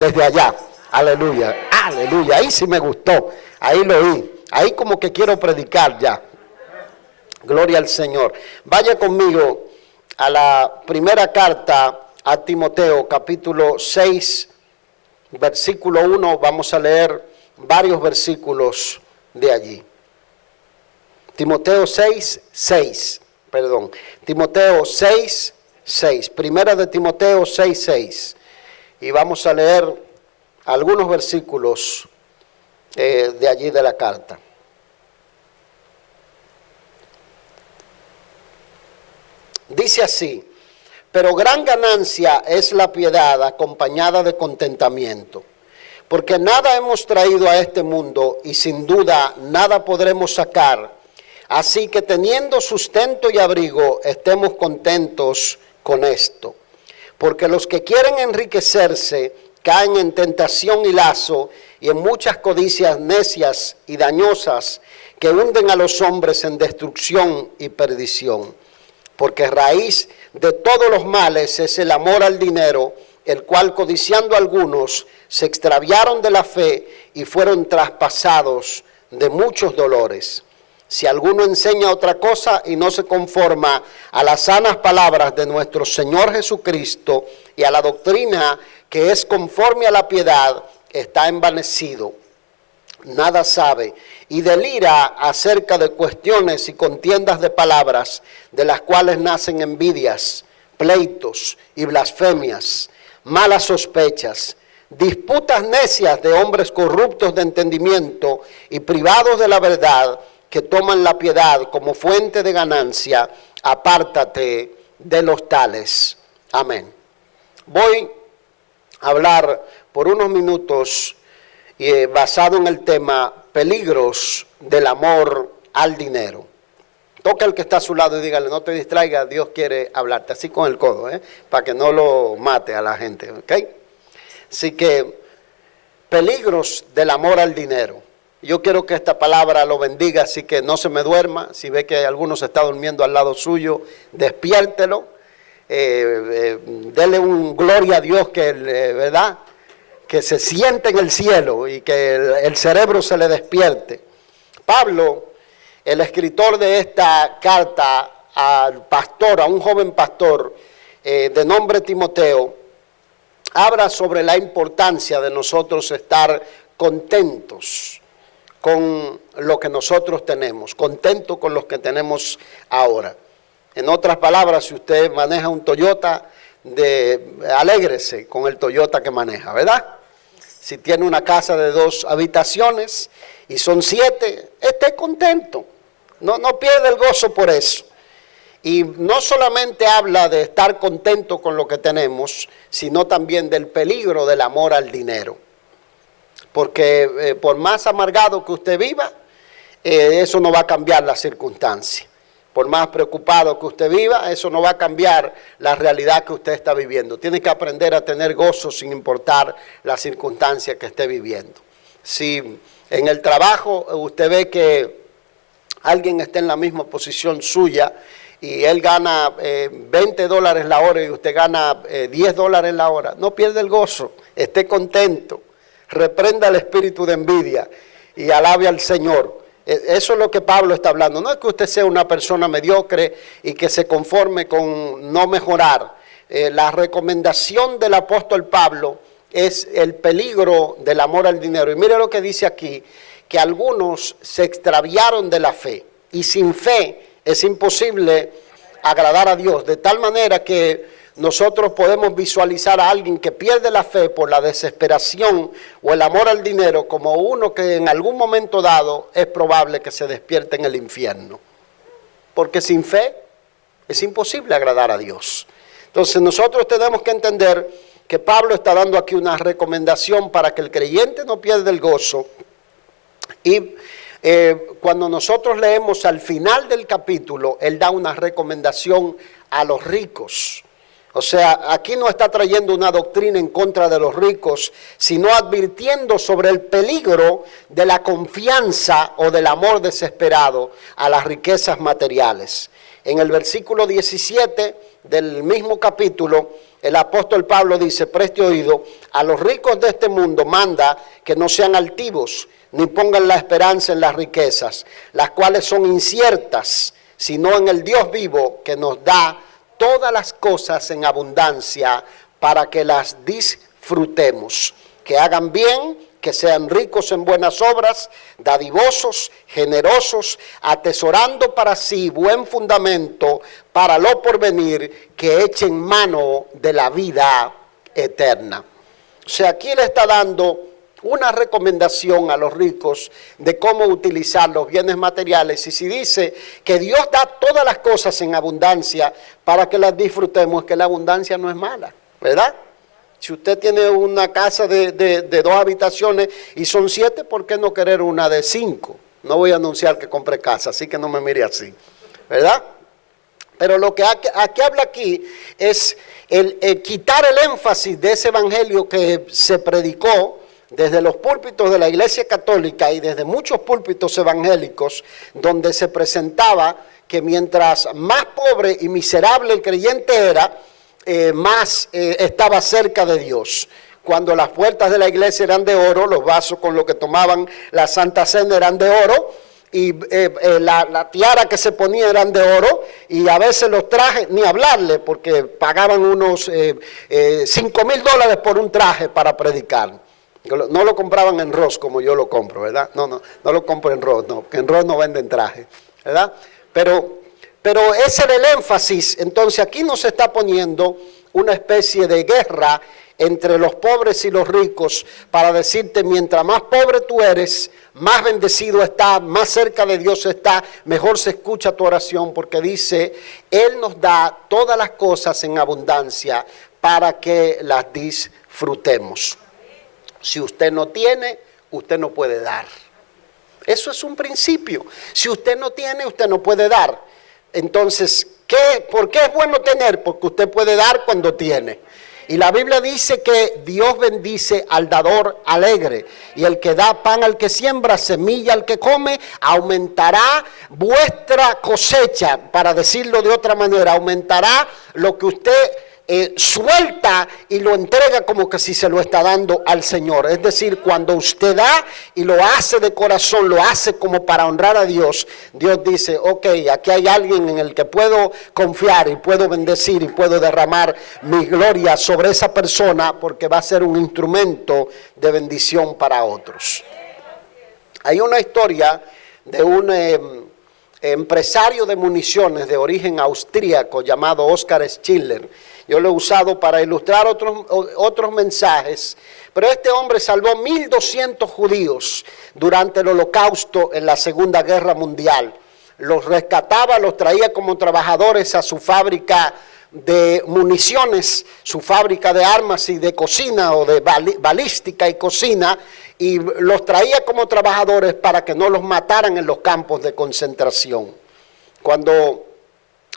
desde allá. Aleluya, aleluya. Ahí sí me gustó. Ahí lo oí. Ahí como que quiero predicar ya. Gloria al Señor. Vaya conmigo a la primera carta a Timoteo, capítulo 6, versículo 1. Vamos a leer varios versículos de allí. Timoteo 6, 6. Timoteo 6, 6. Primera de Timoteo 6, 6. Y vamos a leer algunos versículos de allí de la carta. Dice así: pero gran ganancia es la piedad acompañada de contentamiento, porque nada hemos traído a este mundo y sin duda nada podremos sacar. Así que teniendo sustento y abrigo, estemos contentos con esto. Porque los que quieren enriquecerse caen en tentación y lazo y en muchas codicias necias y dañosas que hunden a los hombres en destrucción y perdición. Porque raíz de todos los males es el amor al dinero, el cual codiciando algunos se extraviaron de la fe y fueron traspasados de muchos dolores. Si alguno enseña otra cosa y no se conforma a las sanas palabras de nuestro Señor Jesucristo y a la doctrina que es conforme a la piedad, está envanecido, nada sabe y delira acerca de cuestiones y contiendas de palabras, de las cuales nacen envidias, pleitos y blasfemias, malas sospechas, disputas necias de hombres corruptos de entendimiento y privados de la verdad, que toman la piedad como fuente de ganancia. Apártate de los tales. Amén. Voy a hablar por unos minutos basado en el tema peligros del amor al dinero. Toca al que está a su lado y dígale: no te distraigas, Dios quiere hablarte. Así con el codo, para que no lo mate a la gente, ¿ok? Así que, peligros del amor al dinero. Yo quiero que esta palabra lo bendiga, así que no se me duerma. Si ve que alguno se está durmiendo al lado suyo, despiértelo. Dele un gloria a Dios, que ¿verdad? Que se siente en el cielo y que el cerebro se le despierte. Pablo, el escritor de esta carta al pastor, a un joven pastor de nombre Timoteo, habla sobre la importancia de nosotros estar contentos con lo que nosotros tenemos, contento con lo que tenemos ahora. En otras palabras, si usted maneja un Toyota, alégrese con el Toyota que maneja, ¿verdad? Si tiene una casa de 2 habitaciones y son 7, esté contento, no pierda el gozo por eso. Y no solamente habla de estar contento con lo que tenemos, sino también del peligro del amor al dinero. Porque por más amargado que usted viva, eso no va a cambiar la circunstancia. Por más preocupado que usted viva, eso no va a cambiar la realidad que usted está viviendo. Tiene que aprender a tener gozo sin importar la circunstancia que esté viviendo. Si en el trabajo usted ve que alguien está en la misma posición suya y él gana $20 la hora y usted gana $10 la hora, no pierda el gozo, esté contento. Reprenda el espíritu de envidia y alabe al Señor. Eso es lo que Pablo está hablando. No es que usted sea una persona mediocre y que se conforme con no mejorar. La recomendación del apóstol Pablo es el peligro del amor al dinero. Y mire lo que dice aquí, que algunos se extraviaron de la fe. Y sin fe es imposible agradar a Dios. De tal manera que nosotros podemos visualizar a alguien que pierde la fe por la desesperación o el amor al dinero como uno que en algún momento dado es probable que se despierte en el infierno. Porque sin fe es imposible agradar a Dios. Entonces nosotros tenemos que entender que Pablo está dando aquí una recomendación para que el creyente no pierda el gozo. Y cuando nosotros leemos al final del capítulo, él da una recomendación a los ricos. O sea, aquí no está trayendo una doctrina en contra de los ricos, sino advirtiendo sobre el peligro de la confianza o del amor desesperado a las riquezas materiales. En el versículo 17 del mismo capítulo, el apóstol Pablo dice: preste oído, a los ricos de este mundo manda que no sean altivos, ni pongan la esperanza en las riquezas, las cuales son inciertas, sino en el Dios vivo que nos da todas las cosas en abundancia para que las disfrutemos. Que hagan bien, que sean ricos en buenas obras, dadivosos, generosos, atesorando para sí buen fundamento para lo porvenir, que echen mano de la vida eterna. O sea, aquí le está dando una recomendación a los ricos de cómo utilizar los bienes materiales. Y si dice que Dios da todas las cosas en abundancia para que las disfrutemos, que la abundancia no es mala, ¿verdad? Si usted tiene una casa de 2 habitaciones y son 7, ¿por qué no querer una de 5? No voy a anunciar que compre casa, así que no me mire así, ¿verdad? Pero lo que aquí habla aquí es el quitar el énfasis de ese evangelio que se predicó desde los púlpitos de la Iglesia Católica y desde muchos púlpitos evangélicos, donde se presentaba que mientras más pobre y miserable el creyente era, más estaba cerca de Dios. Cuando las puertas de la iglesia eran de oro, los vasos con los que tomaban la Santa Cena eran de oro, y la tiara que se ponía eran de oro, y a veces los trajes, ni hablarle, porque pagaban unos $5,000 por un traje para predicar. No lo compraban en Ross como yo lo compro, ¿verdad? No lo compro en Ross, no, que en Ross no venden trajes, ¿verdad? Pero ese era el énfasis. Entonces aquí nos está poniendo una especie de guerra entre los pobres y los ricos para decirte: mientras más pobre tú eres, más bendecido está, más cerca de Dios está, mejor se escucha tu oración, porque dice: Él nos da todas las cosas en abundancia para que las disfrutemos. Si usted no tiene, usted no puede dar. Eso es un principio. Si usted no tiene, usted no puede dar. Entonces, ¿por qué es bueno tener? Porque usted puede dar cuando tiene. Y la Biblia dice que Dios bendice al dador alegre. Y el que da pan al que siembra, semilla al que come, aumentará vuestra cosecha. Para decirlo de otra manera, aumentará lo que usted suelta y lo entrega como que si se lo está dando al Señor. Es decir, cuando usted da y lo hace de corazón, lo hace como para honrar a Dios, Dios dice: ok, aquí hay alguien en el que puedo confiar y puedo bendecir y puedo derramar mi gloria sobre esa persona, porque va a ser un instrumento de bendición para otros. Hay una historia de un empresario de municiones de origen austríaco llamado Oskar Schindler. Yo lo he usado para ilustrar otros mensajes, pero este hombre salvó 1,200 judíos durante el Holocausto en la Segunda Guerra Mundial. Los rescataba, los traía como trabajadores a su fábrica de municiones, su fábrica de armas y de cocina, o de balística y cocina, y los traía como trabajadores para que no los mataran en los campos de concentración. Cuando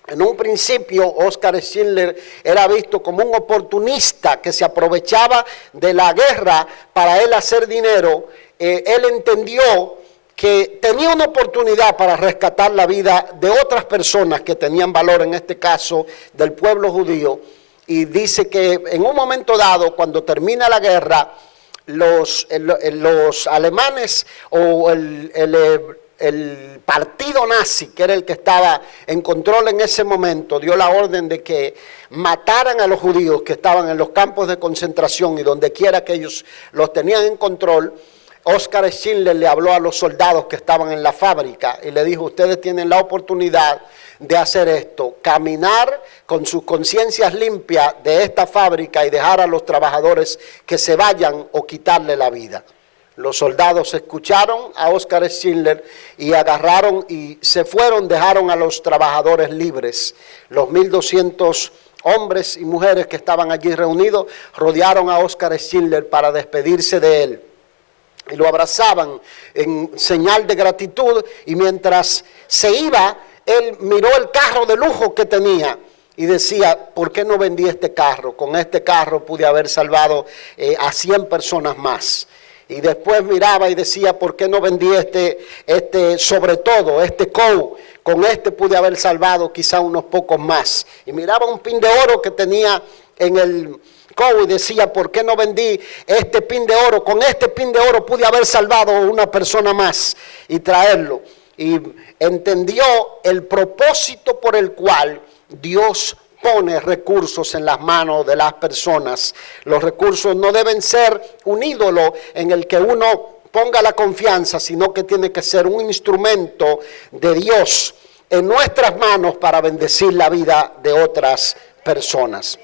en un principio Oskar Schindler era visto como un oportunista que se aprovechaba de la guerra para él hacer dinero, él entendió que tenía una oportunidad para rescatar la vida de otras personas que tenían valor, en este caso del pueblo judío, y dice que en un momento dado, cuando termina la guerra, los alemanes o el partido nazi, que era el que estaba en control en ese momento, dio la orden de que mataran a los judíos que estaban en los campos de concentración y donde quiera que ellos los tenían en control. Oskar Schindler le habló a los soldados que estaban en la fábrica y le dijo: ustedes tienen la oportunidad de hacer esto, caminar con sus conciencias limpias de esta fábrica y dejar a los trabajadores que se vayan o quitarle la vida. Los soldados escucharon a Oskar Schindler y agarraron y se fueron, dejaron a los trabajadores libres. Los 1,200 hombres y mujeres que estaban allí reunidos rodearon a Oskar Schindler para despedirse de él. Y lo abrazaban en señal de gratitud, y mientras se iba, él miró el carro de lujo que tenía y decía: ¿por qué no vendí este carro? Con este carro pude haber salvado a 100 personas más. Y después miraba y decía: ¿por qué no vendí sobre todo, este coat? Con este pude haber salvado quizá unos pocos más. Y miraba un pin de oro que tenía en el COVID decía, ¿por qué no vendí este pin de oro? Con este pin de oro pude haber salvado a una persona más y traerlo. Y entendió el propósito por el cual Dios pone recursos en las manos de las personas. Los recursos no deben ser un ídolo en el que uno ponga la confianza, sino que tiene que ser un instrumento de Dios en nuestras manos para bendecir la vida de otras personas.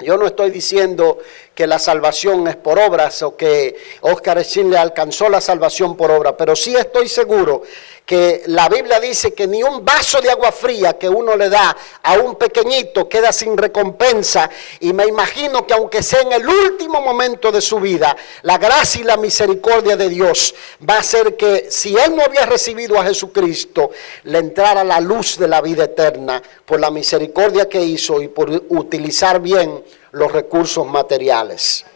Yo no estoy diciendo que la salvación es por obras o que Oscar Schindler alcanzó la salvación por obra, pero sí estoy seguro que la Biblia dice que ni un vaso de agua fría que uno le da a un pequeñito queda sin recompensa, y me imagino que aunque sea en el último momento de su vida, la gracia y la misericordia de Dios va a hacer que si él no había recibido a Jesucristo, le entrara la luz de la vida eterna por la misericordia que hizo y por utilizar bien los recursos materiales.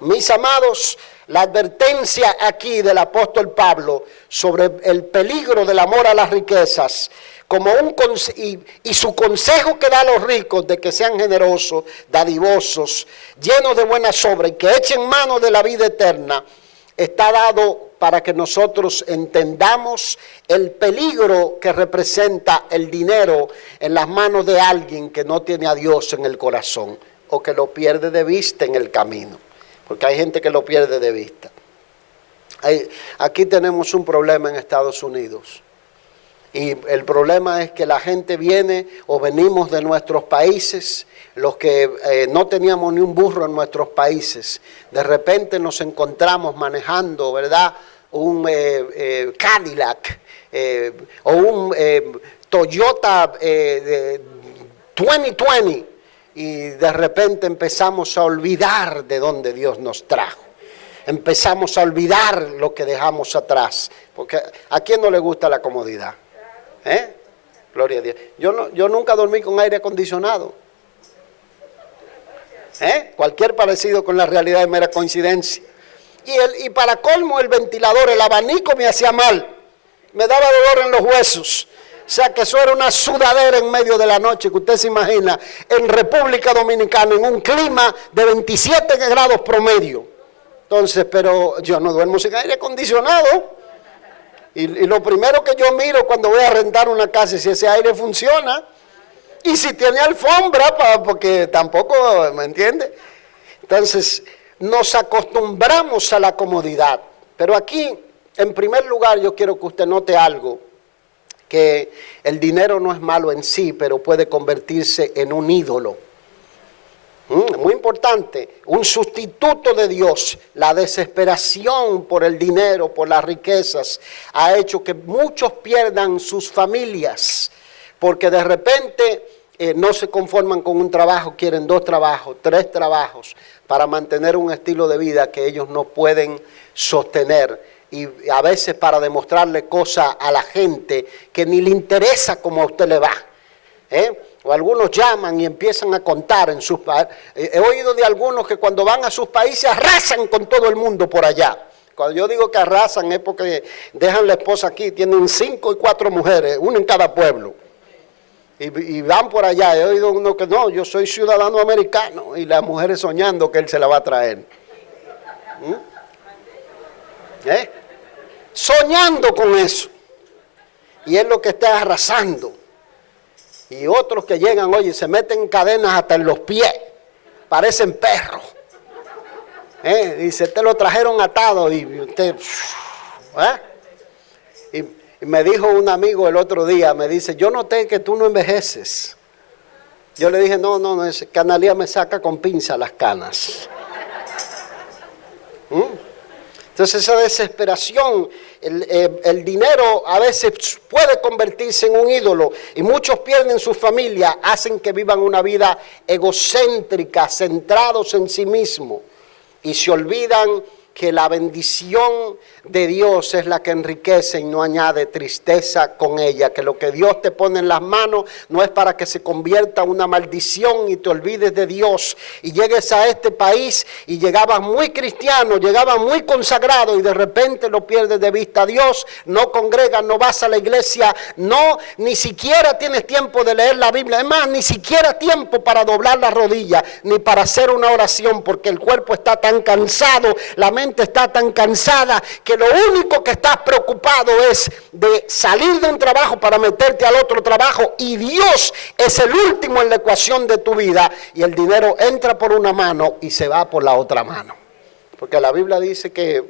Mis amados, la advertencia aquí del apóstol Pablo sobre el peligro del amor a las riquezas y su consejo que da a los ricos de que sean generosos, dadivosos, llenos de buenas obras y que echen mano de la vida eterna, está dado para que nosotros entendamos el peligro que representa el dinero en las manos de alguien que no tiene a Dios en el corazón o que lo pierde de vista en el camino. Porque hay gente que lo pierde de vista. Aquí tenemos un problema en Estados Unidos. Y el problema es que la gente viene o venimos de nuestros países, los que no teníamos ni un burro en nuestros países. De repente nos encontramos manejando, ¿verdad?, un Cadillac o un Toyota 2020. Y de repente empezamos a olvidar de dónde Dios nos trajo. Empezamos a olvidar lo que dejamos atrás. Porque ¿a quién no le gusta la comodidad? Gloria a Dios. Yo nunca dormí con aire acondicionado. Cualquier parecido con la realidad es mera coincidencia. Y para colmo el ventilador, el abanico me hacía mal. Me daba dolor en los huesos. O sea que eso era una sudadera en medio de la noche, que usted se imagina, en República Dominicana, en un clima de 27 grados promedio. Entonces, pero yo no duermo sin aire acondicionado. Y lo primero que yo miro cuando voy a rentar una casa es si ese aire funciona. Y si tiene alfombra, porque tampoco, ¿me entiende? Entonces, nos acostumbramos a la comodidad. Pero aquí, en primer lugar, yo quiero que usted note algo. Que el dinero no es malo en sí, pero puede convertirse en un ídolo. Muy importante, un sustituto de Dios. La desesperación por el dinero, por las riquezas, ha hecho que muchos pierdan sus familias, porque de repente no se conforman con un trabajo, quieren 2 trabajos, 3 trabajos, para mantener un estilo de vida que ellos no pueden sostener. Y a veces para demostrarle cosas a la gente que ni le interesa cómo a usted le va. O algunos llaman y empiezan a contar en sus países. He oído de algunos que cuando van a sus países arrasan con todo el mundo por allá. Cuando yo digo que arrasan es porque dejan la esposa aquí, tienen 5 y 4 mujeres, una en cada pueblo. Y van por allá. He oído uno que no, yo soy ciudadano americano, y las mujeres soñando que él se la va a traer. Soñando con eso. Y es lo que está arrasando. Y otros que llegan, oye, se meten cadenas hasta en los pies, parecen perros. Dice, te lo trajeron atado y usted... Y me dijo un amigo el otro día, me dice, yo noté que tú no envejeces. Yo le dije, no, es que Analía me saca con pinza las canas. Entonces esa desesperación, el dinero a veces puede convertirse en un ídolo y muchos pierden su familia, hacen que vivan una vida egocéntrica, centrados en sí mismos y se olvidan que la bendición de Dios es la que enriquece y no añade tristeza con ella, que lo que Dios te pone en las manos no es para que se convierta en una maldición y te olvides de Dios y llegues a este país y llegabas muy cristiano, llegabas muy consagrado y de repente lo pierdes de vista. Dios, no congregas, no vas a la iglesia, no, ni siquiera tienes tiempo de leer la Biblia, además ni siquiera tiempo para doblar la rodilla ni para hacer una oración, porque el cuerpo está tan cansado, la mente está tan cansada que lo único que estás preocupado es de salir de un trabajo para meterte al otro trabajo, y Dios es el último en la ecuación de tu vida, y el dinero entra por una mano y se va por la otra mano, porque la Biblia dice que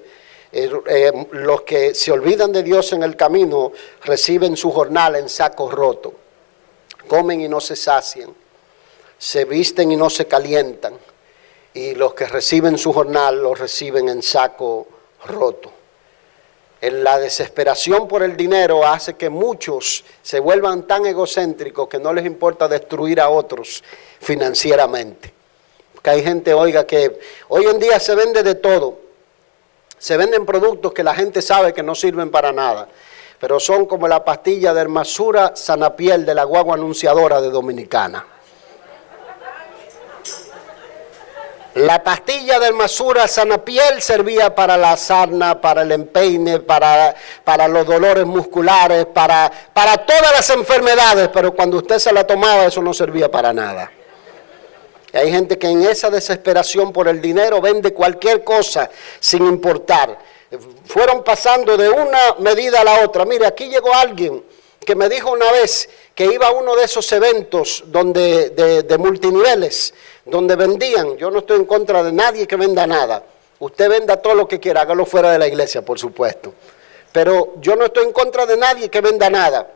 los que se olvidan de Dios en el camino reciben su jornal en saco roto, comen y no se sacian, se visten y no se calientan, y los que reciben su jornal lo reciben en saco roto. La desesperación por el dinero hace que muchos se vuelvan tan egocéntricos que no les importa destruir a otros financieramente. Porque hay gente, oiga, que hoy en día se vende de todo. Se venden productos que la gente sabe que no sirven para nada, pero son como la pastilla de Hermasura Sanapiel de la guagua anunciadora de Dominicana. La pastilla de Hermasura Sanapiel servía para la sarna, para el empeine, para los dolores musculares, para todas las enfermedades, pero cuando usted se la tomaba eso no servía para nada. Y hay gente que en esa desesperación por el dinero vende cualquier cosa sin importar. Fueron pasando de una medida a la otra. Mire, aquí llegó alguien que me dijo una vez que iba a uno de esos eventos de multiniveles, donde vendían. Yo no estoy en contra de nadie que venda nada. Usted venda todo lo que quiera, hágalo fuera de la iglesia, por supuesto. Pero yo no estoy en contra de nadie que venda nada.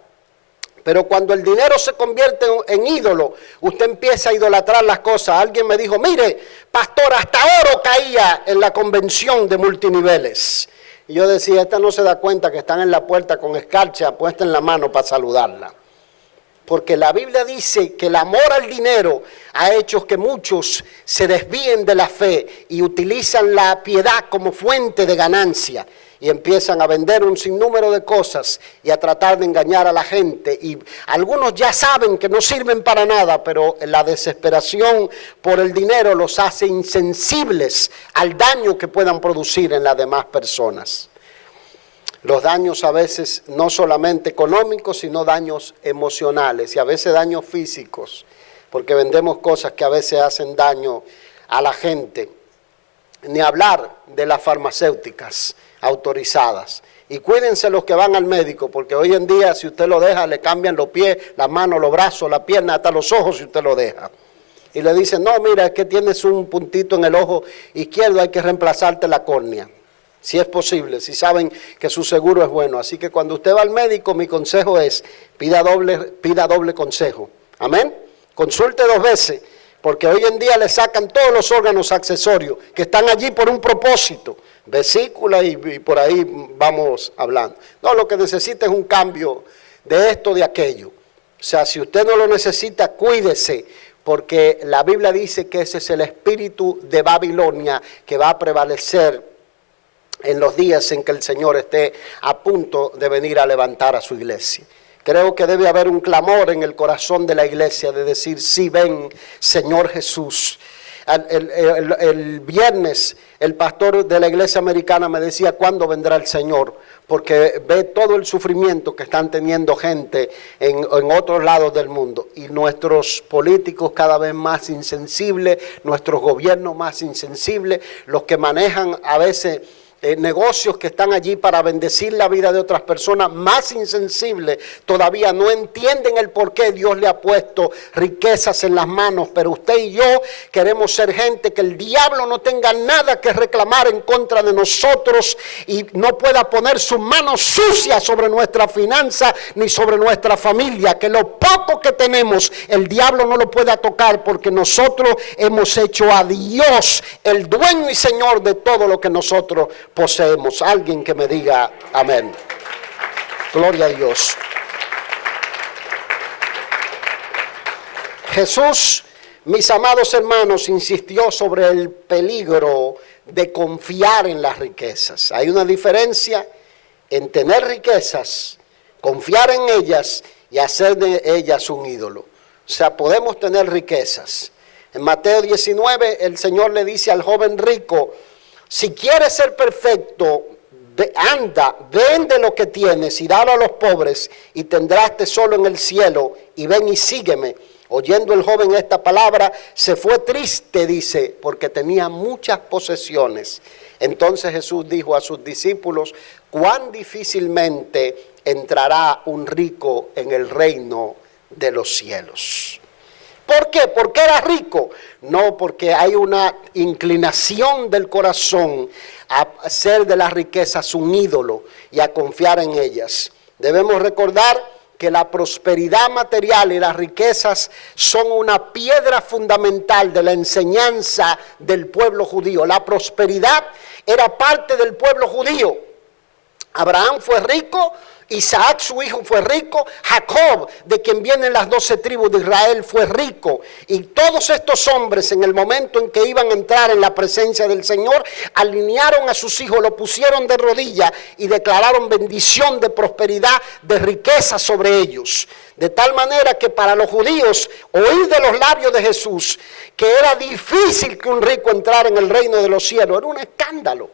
Pero cuando el dinero se convierte en ídolo, usted empieza a idolatrar las cosas. Alguien me dijo, mire, pastor, hasta oro caía en la convención de multiniveles. Y yo decía, esta no se da cuenta que están en la puerta con escarcha puesta en la mano para saludarla. Porque la Biblia dice que el amor al dinero ha hecho que muchos se desvíen de la fe y utilizan la piedad como fuente de ganancia. Y empiezan a vender un sinnúmero de cosas y a tratar de engañar a la gente. Y algunos ya saben que no sirven para nada, pero la desesperación por el dinero los hace insensibles al daño que puedan producir en las demás personas. Los daños a veces no solamente económicos, sino daños emocionales y a veces daños físicos, porque vendemos cosas que a veces hacen daño a la gente. Ni hablar de las farmacéuticas autorizadas. Y cuídense los que van al médico, porque hoy en día si usted lo deja, le cambian los pies, las manos, los brazos, la pierna, hasta los ojos si usted lo deja. Y le dicen, no, mira, es que tienes un puntito en el ojo izquierdo, hay que reemplazarte la córnea. Si es posible, si saben que su seguro es bueno. Así que cuando usted va al médico, mi consejo es, pida doble consejo. Amén. Consulte 2 veces, porque hoy en día le sacan todos los órganos accesorios que están allí por un propósito. Vesícula y por ahí vamos hablando. No, lo que necesita es un cambio de esto, de aquello. O sea, si usted no lo necesita, cuídese, porque la Biblia dice que ese es el espíritu de Babilonia que va a prevalecer en los días en que el Señor esté a punto de venir a levantar a su iglesia. Creo que debe haber un clamor en el corazón de la iglesia de decir, sí, ven, Señor Jesús. El viernes el pastor de la iglesia americana me decía, ¿cuándo vendrá el Señor? Porque ve todo el sufrimiento que están teniendo gente en otros lados del mundo. Y nuestros políticos cada vez más insensibles, nuestros gobiernos más insensibles, los que manejan a veces negocios que están allí para bendecir la vida de otras personas más insensibles, todavía no entienden el por qué Dios le ha puesto riquezas en las manos. Pero usted y yo queremos ser gente que el diablo no tenga nada que reclamar en contra de nosotros y no pueda poner su mano sucia sobre nuestra finanza ni sobre nuestra familia, que lo poco que tenemos el diablo no lo pueda tocar, porque nosotros hemos hecho a Dios el dueño y señor de todo lo que nosotros poseemos. Alguien que me diga amén. Gloria a Dios. Jesús, mis amados hermanos, insistió sobre el peligro de confiar en las riquezas. Hay una diferencia en tener riquezas, confiar en ellas y hacer de ellas un ídolo. O sea, podemos tener riquezas. En Mateo 19, el Señor le dice al joven rico, si quieres ser perfecto, anda, vende lo que tienes y dalo a los pobres y tendrás tesoro en el cielo, y ven y sígueme. Oyendo el joven esta palabra, se fue triste, dice, porque tenía muchas posesiones. Entonces Jesús dijo a sus discípulos, cuán difícilmente entrará un rico en el reino de los cielos. ¿Por qué? ¿Por qué era rico? No, porque hay una inclinación del corazón a hacer de las riquezas un ídolo y a confiar en ellas. Debemos recordar que la prosperidad material y las riquezas son una piedra fundamental de la enseñanza del pueblo judío. La prosperidad era parte del pueblo judío. Abraham fue rico, Isaac su hijo fue rico, Jacob, de quien vienen las 12 tribus de Israel, fue rico. Y todos estos hombres, en el momento en que iban a entrar en la presencia del Señor, alinearon a sus hijos, lo pusieron de rodillas y declararon bendición de prosperidad, de riqueza sobre ellos. De tal manera que para los judíos, oír de los labios de Jesús que era difícil que un rico entrara en el reino de los cielos, era un escándalo.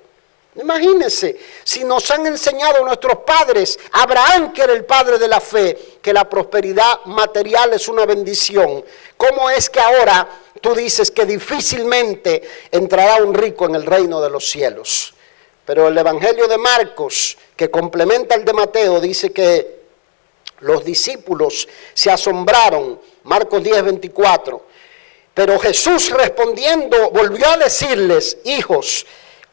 Imagínense, si nos han enseñado nuestros padres, Abraham, que era el padre de la fe, que la prosperidad material es una bendición, ¿cómo es que ahora tú dices que difícilmente entrará un rico en el reino de los cielos? Pero el Evangelio de Marcos, que complementa el de Mateo, dice que los discípulos se asombraron, Marcos 10:24, pero Jesús respondiendo volvió a decirles, hijos,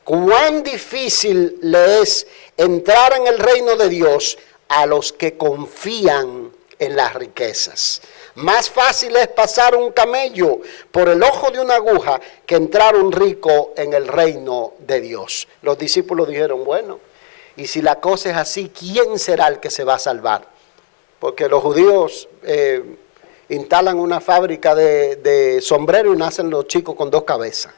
cuán difícil le es entrar en el reino de Dios a los que confían en las riquezas. Más fácil es pasar un camello por el ojo de una aguja que entrar un rico en el reino de Dios. Los discípulos dijeron, bueno, y si la cosa es así, ¿quién será el que se va a salvar? Porque los judíos instalan una fábrica de sombrero y nacen los chicos con 2 cabezas.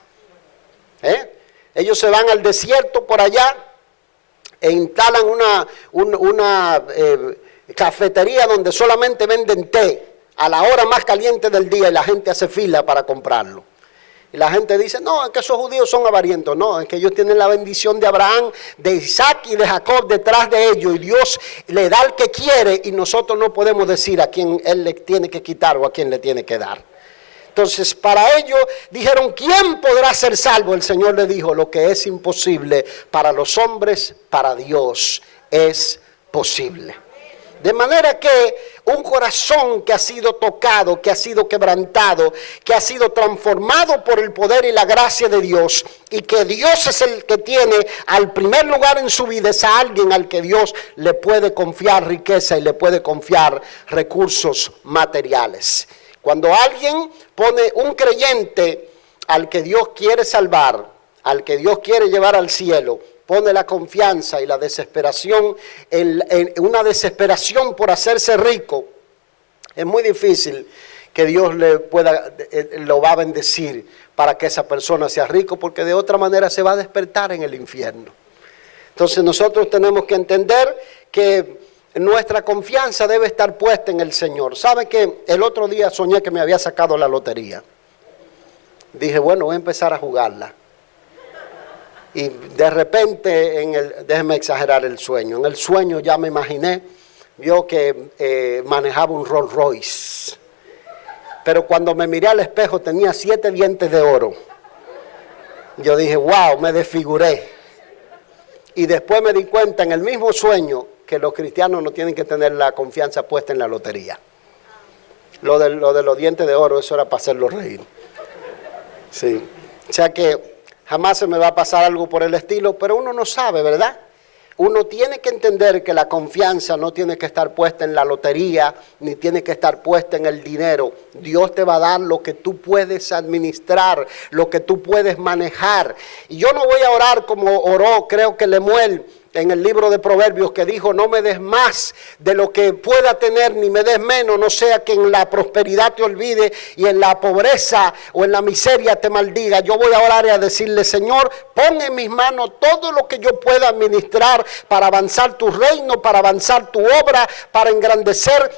Ellos se van al desierto por allá e instalan una cafetería donde solamente venden té a la hora más caliente del día y la gente hace fila para comprarlo. Y la gente dice, no, es que esos judíos son avarientos. No, es que ellos tienen la bendición de Abraham, de Isaac y de Jacob detrás de ellos. Y Dios le da al que quiere y nosotros no podemos decir a quién Él le tiene que quitar o a quién le tiene que dar. Entonces, para ellos dijeron, ¿quién podrá ser salvo? El Señor le dijo, lo que es imposible para los hombres, para Dios es posible. De manera que un corazón que ha sido tocado, que ha sido quebrantado, que ha sido transformado por el poder y la gracia de Dios, y que Dios es el que tiene al primer lugar en su vida, es a alguien al que Dios le puede confiar riqueza y le puede confiar recursos materiales. Cuando alguien pone un creyente al que Dios quiere salvar, al que Dios quiere llevar al cielo, pone la confianza y la desesperación, en una desesperación por hacerse rico, es muy difícil que Dios lo va a bendecir para que esa persona sea rico, porque de otra manera se va a despertar en el infierno. Entonces nosotros tenemos que entender que nuestra confianza debe estar puesta en el Señor. ¿Sabe que el otro día soñé que me había sacado la lotería? Dije, bueno, voy a empezar a jugarla. Y de repente, déjeme exagerar el sueño. En el sueño ya me imaginé, vio que manejaba un Rolls Royce. Pero cuando me miré al espejo tenía 7 dientes de oro. Yo dije, wow, me desfiguré. Y después me di cuenta en el mismo sueño que los cristianos no tienen que tener la confianza puesta en la lotería. Lo de los dientes de oro, eso era para hacerlo reír. Sí. O sea que jamás se me va a pasar algo por el estilo, pero uno no sabe, ¿verdad? Uno tiene que entender que la confianza no tiene que estar puesta en la lotería, ni tiene que estar puesta en el dinero. Dios te va a dar lo que tú puedes administrar, lo que tú puedes manejar. Y yo no voy a orar como oró, creo que Lemuel, en el libro de Proverbios que dijo: no me des más de lo que pueda tener, ni me des menos, no sea que en la prosperidad te olvide y en la pobreza o en la miseria te maldiga. Yo voy a orar y a decirle: Señor, pon en mis manos todo lo que yo pueda administrar para avanzar tu reino, para avanzar tu obra, para engrandecer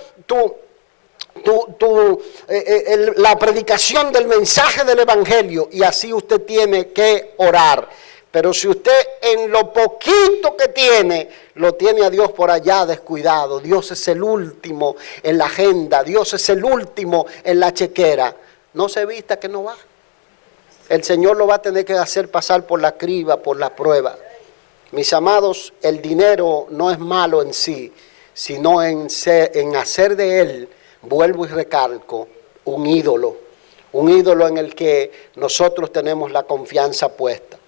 la predicación del mensaje del evangelio. Y así usted tiene que orar. Pero si usted en lo poquito que tiene, lo tiene a Dios por allá descuidado, Dios es el último en la agenda, Dios es el último en la chequera, no se vista que no va. El Señor lo va a tener que hacer pasar por la criba, por la prueba. Mis amados, el dinero no es malo en sí, sino en hacer de él, vuelvo y recalco, un ídolo en el que nosotros tenemos la confianza puesta.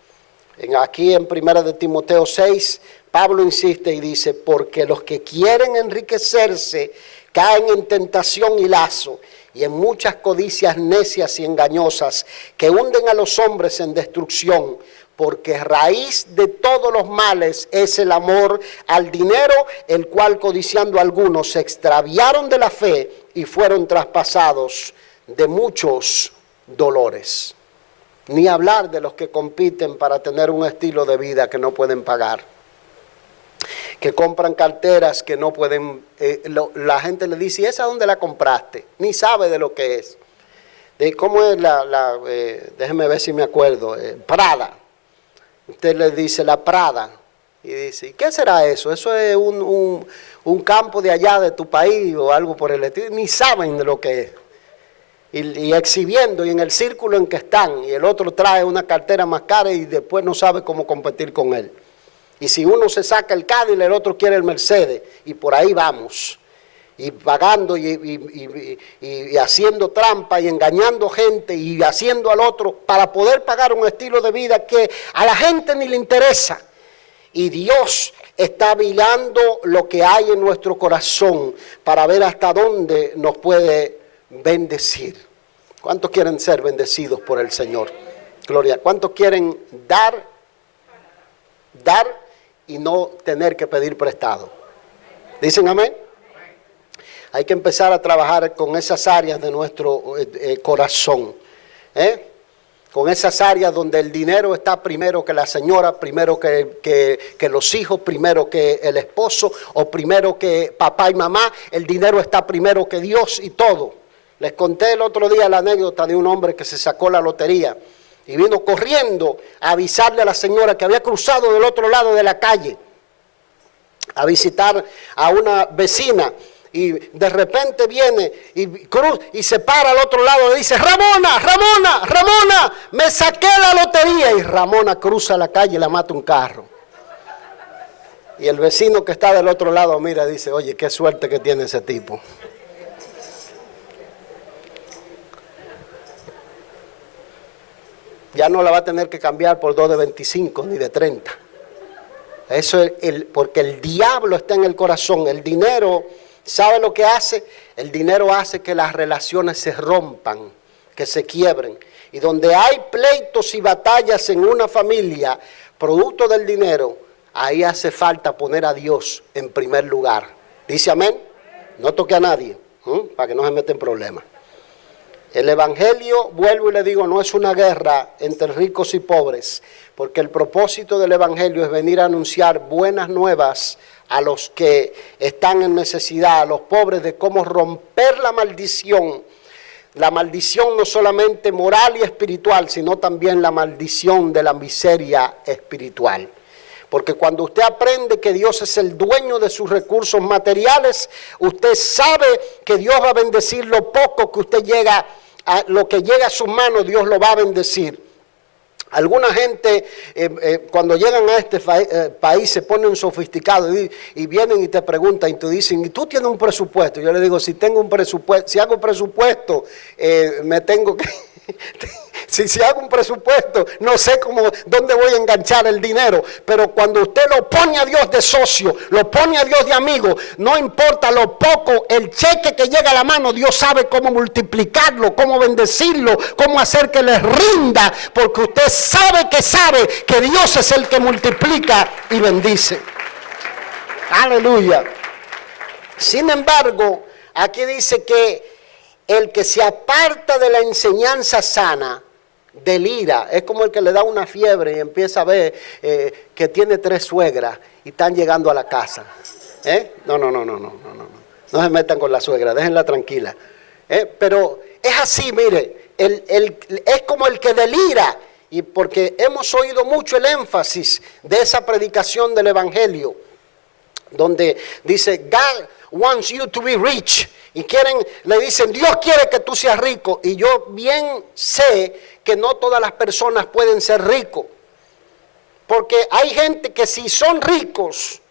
Aquí en 1 de Timoteo 6, Pablo insiste y dice: porque los que quieren enriquecerse caen en tentación y lazo, y en muchas codicias necias y engañosas que hunden a los hombres en destrucción, porque raíz de todos los males es el amor al dinero, el cual codiciando algunos se extraviaron de la fe y fueron traspasados de muchos dolores. Ni hablar de los que compiten para tener un estilo de vida que no pueden pagar, que compran carteras que no pueden, la gente le dice: ¿y esa dónde la compraste? Ni sabe de lo que es. ¿Cómo es déjeme ver si me acuerdo, Prada? Usted le dice la Prada y dice: ¿y qué será eso? Eso es un campo de allá de tu país o algo por el estilo. Ni saben de lo que es. Y exhibiendo, y en el círculo en que están, y el otro trae una cartera más cara y después no sabe cómo competir con él. Y si uno se saca el Cadillac, el otro quiere el Mercedes, y por ahí vamos, y pagando y haciendo trampa y engañando gente y haciendo al otro para poder pagar un estilo de vida que a la gente ni le interesa. Y Dios está vigilando lo que hay en nuestro corazón para ver hasta dónde nos puede bendecir. ¿Cuántos quieren ser bendecidos por el Señor? Gloria. ¿Cuántos quieren dar y no tener que pedir prestado? ¿Dicen amén? Hay que empezar a trabajar con esas áreas de nuestro corazón, con esas áreas donde el dinero está primero que la señora, primero que los hijos, primero que el esposo, o primero que papá y mamá. El dinero está primero que Dios y todo. Les conté el otro día la anécdota de un hombre que se sacó la lotería y vino corriendo a avisarle a la señora que había cruzado del otro lado de la calle a visitar a una vecina. Y de repente viene y se para al otro lado y dice: Ramona, Ramona, Ramona, me saqué la lotería. Y Ramona cruza la calle y la mata un carro. Y el vecino que está del otro lado mira y dice: oye, qué suerte que tiene ese tipo. Ya no la va a tener que cambiar por 2 de 25 ni de 30. Eso es porque el diablo está en el corazón. El dinero, ¿sabe lo que hace? El dinero hace que las relaciones se rompan, que se quiebren. Y donde hay pleitos y batallas en una familia, producto del dinero, ahí hace falta poner a Dios en primer lugar. ¿Dice amén? No toque a nadie, para que no se meta en problemas. El evangelio, vuelvo y le digo, no es una guerra entre ricos y pobres, porque el propósito del evangelio es venir a anunciar buenas nuevas a los que están en necesidad, a los pobres, de cómo romper la maldición no solamente moral y espiritual, sino también la maldición de la miseria espiritual. Porque cuando usted aprende que Dios es el dueño de sus recursos materiales, usted sabe que Dios va a bendecir lo poco que usted llega a, lo que llega a sus manos, Dios lo va a bendecir. Alguna gente cuando llegan a este país se ponen sofisticados y vienen y te preguntan y te dicen: ¿y tú tienes un presupuesto? Yo le digo: si tengo un presupuesto, si hago presupuesto, me tengo que... Si hago un presupuesto, no sé dónde voy a enganchar el dinero. Pero cuando usted lo pone a Dios de socio, lo pone a Dios de amigo, no importa lo poco, el cheque que llega a la mano, Dios sabe cómo multiplicarlo, cómo bendecirlo, cómo hacer que les rinda, porque usted sabe que Dios es el que multiplica y bendice. Aleluya. Sin embargo, aquí dice que el que se aparta de la enseñanza sana, delira. Es como el que le da una fiebre y empieza a ver que tiene 3 suegras y están llegando a la casa. No. No se metan con la suegra, déjenla tranquila. Pero es así, mire, es como el que delira. Y porque hemos oído mucho el énfasis de esa predicación del Evangelio, donde dice, God wants you to be rich. Y le dicen, Dios quiere que tú seas rico. Y yo bien sé que no todas las personas pueden ser ricos. Porque hay gente que si son ricos,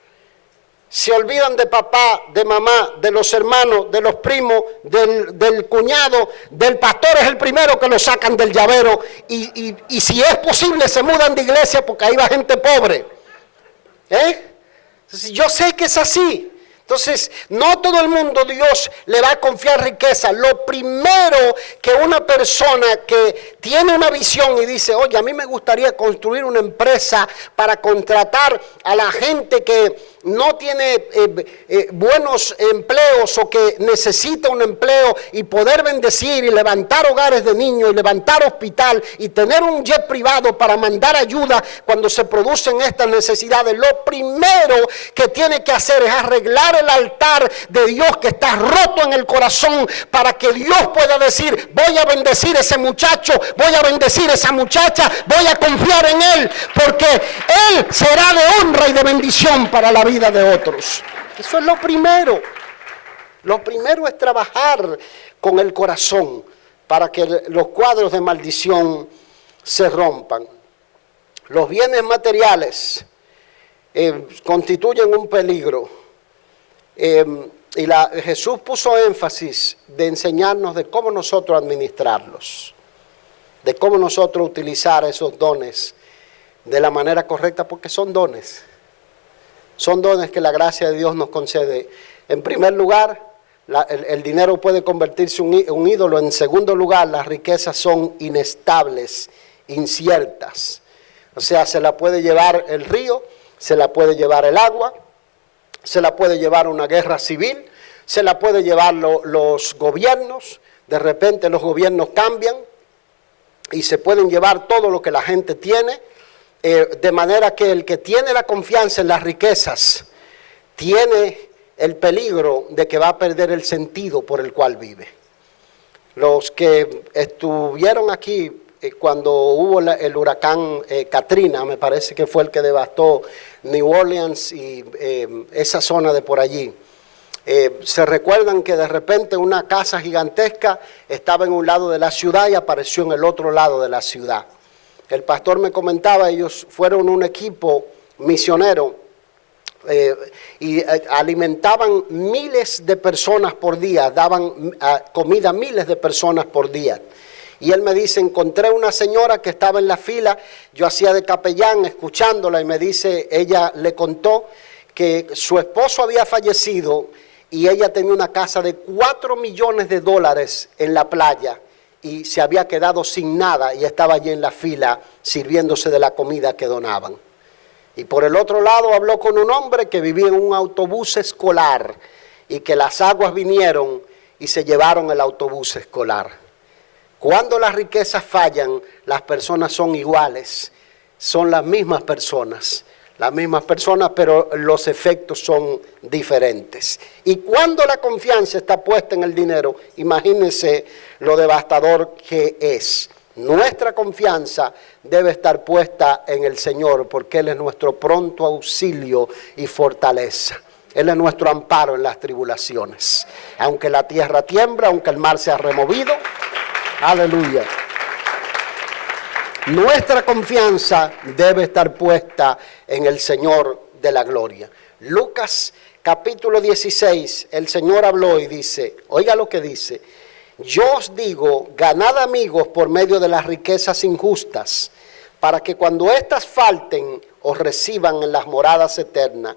se olvidan de papá, de mamá, de los hermanos, de los primos, del cuñado, del pastor es el primero que lo sacan del llavero. Y si es posible se mudan de iglesia porque ahí va gente pobre. Yo sé que es así. Entonces, no todo el mundo Dios le va a confiar riqueza. Lo primero que una persona que tiene una visión y dice, oye, a mí me gustaría construir una empresa para contratar a la gente que no tiene buenos empleos o que necesita un empleo y poder bendecir y levantar hogares de niños y levantar hospital y tener un jet privado para mandar ayuda cuando se producen estas necesidades. Lo primero que tiene que hacer es arreglar el altar de Dios que está roto en el corazón para que Dios pueda decir, voy a bendecir a ese muchacho, voy a bendecir a esa muchacha, voy a confiar en él porque él será de honra y de bendición para la vida de otros. Eso es lo primero. Lo primero es trabajar con el corazón para que los cuadros de maldición se rompan. Los bienes materiales constituyen un peligro. Jesús puso énfasis de enseñarnos de cómo nosotros administrarlos, de cómo nosotros utilizar esos dones de la manera correcta, porque son dones. Son dones que la gracia de Dios nos concede. En primer lugar, el dinero puede convertirse en un ídolo. En segundo lugar, las riquezas son inestables, inciertas. O sea, se la puede llevar el río, se la puede llevar el agua, se la puede llevar una guerra civil, se la puede llevar los gobiernos. De repente los gobiernos cambian y se pueden llevar todo lo que la gente tiene. De manera que el que tiene la confianza en las riquezas tiene el peligro de que va a perder el sentido por el cual vive. Los que estuvieron aquí cuando hubo el huracán Katrina, me parece que fue el que devastó New Orleans y esa zona de por allí, se recuerdan que de repente una casa gigantesca estaba en un lado de la ciudad y apareció en el otro lado de la ciudad. El pastor me comentaba, ellos fueron un equipo misionero y alimentaban miles de personas por día, daban comida a miles de personas por día. Y él me dice, encontré una señora que estaba en la fila, yo hacía de capellán escuchándola y me dice, ella le contó que su esposo había fallecido y ella tenía una casa de $4 millones en la playa. Y se había quedado sin nada y estaba allí en la fila sirviéndose de la comida que donaban. Y por el otro lado habló con un hombre que vivía en un autobús escolar y que las aguas vinieron y se llevaron el autobús escolar. Cuando las riquezas fallan, las personas son iguales, son las mismas personas, pero los efectos son diferentes. Y cuando la confianza está puesta en el dinero, imagínense lo devastador que es. Nuestra confianza debe estar puesta en el Señor, porque Él es nuestro pronto auxilio y fortaleza. Él es nuestro amparo en las tribulaciones. Aunque la tierra tiembla, aunque el mar sea removido, aleluya. Nuestra confianza debe estar puesta en el Señor de la gloria. Lucas capítulo 16, el Señor habló y dice, oiga lo que dice, yo os digo, ganad amigos por medio de las riquezas injustas, para que cuando éstas falten, os reciban en las moradas eternas.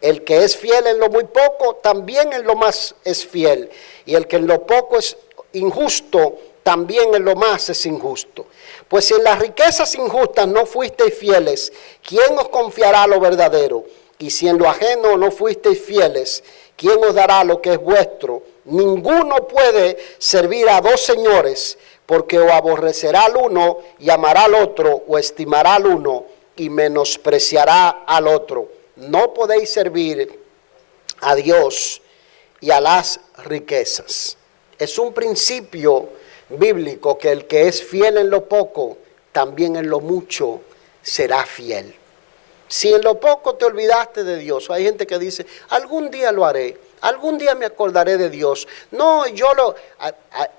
El que es fiel en lo muy poco, también en lo más es fiel. Y el que en lo poco es injusto, también en lo más es injusto. Pues si en las riquezas injustas no fuisteis fieles, ¿quién os confiará lo verdadero? Y si en lo ajeno no fuisteis fieles, ¿quién os dará lo que es vuestro? Ninguno puede servir a dos señores, porque o aborrecerá al uno y amará al otro, o estimará al uno y menospreciará al otro. No podéis servir a Dios y a las riquezas. Es un principio bíblico que el que es fiel en lo poco, también en lo mucho será fiel. Si en lo poco te olvidaste de Dios, hay gente que dice, algún día lo haré, algún día me acordaré de Dios. No,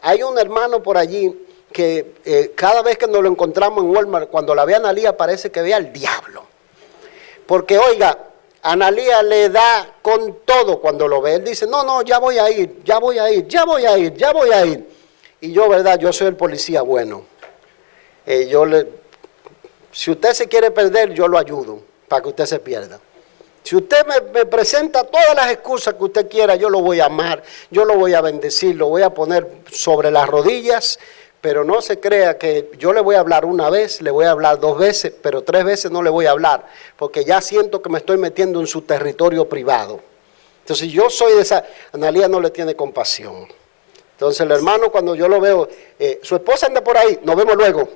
hay un hermano por allí que cada vez que nos lo encontramos en Walmart, cuando la ve a Analía parece que ve al diablo. Porque oiga, Analía le da con todo cuando lo ve. Él dice, no, ya voy a ir. Y yo, verdad, yo soy el policía bueno. Si usted se quiere perder, yo lo ayudo para que usted se pierda. Si usted me presenta todas las excusas que usted quiera, yo lo voy a amar, yo lo voy a bendecir, lo voy a poner sobre las rodillas, pero no se crea que yo le voy a hablar una vez, le voy a hablar 2 veces, pero 3 veces no le voy a hablar, porque ya siento que me estoy metiendo en su territorio privado. Entonces yo soy de esa, Analía no le tiene compasión. Entonces el hermano cuando yo lo veo, su esposa anda por ahí, nos vemos luego,